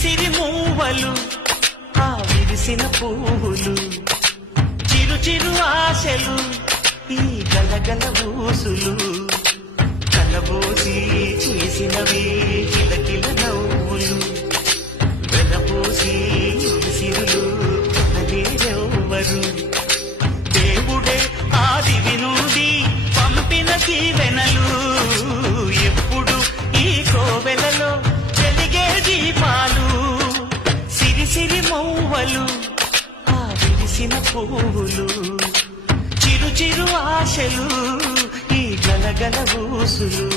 సిరి మూవలు ఆ విరిసిన పువ్వులు చిరు చిరు ఆశలు ఈ గలగల ఊసులు కలబోసి చేసినవి కిలకిల నవ్వులు వెలబోసి సిరులు కొనలేరెవ్వరు దేవుడే ఆదివి నుండి పంపిన దీవెనలు ఎప్పుడు ఈ కోవెలలో వెలిగే దీపాలు సిరి సిరి మౌవలు ఆ విరిసిన పువ్వులు చిరు చిరు ఆశలు ఈ గలగల ఊసులు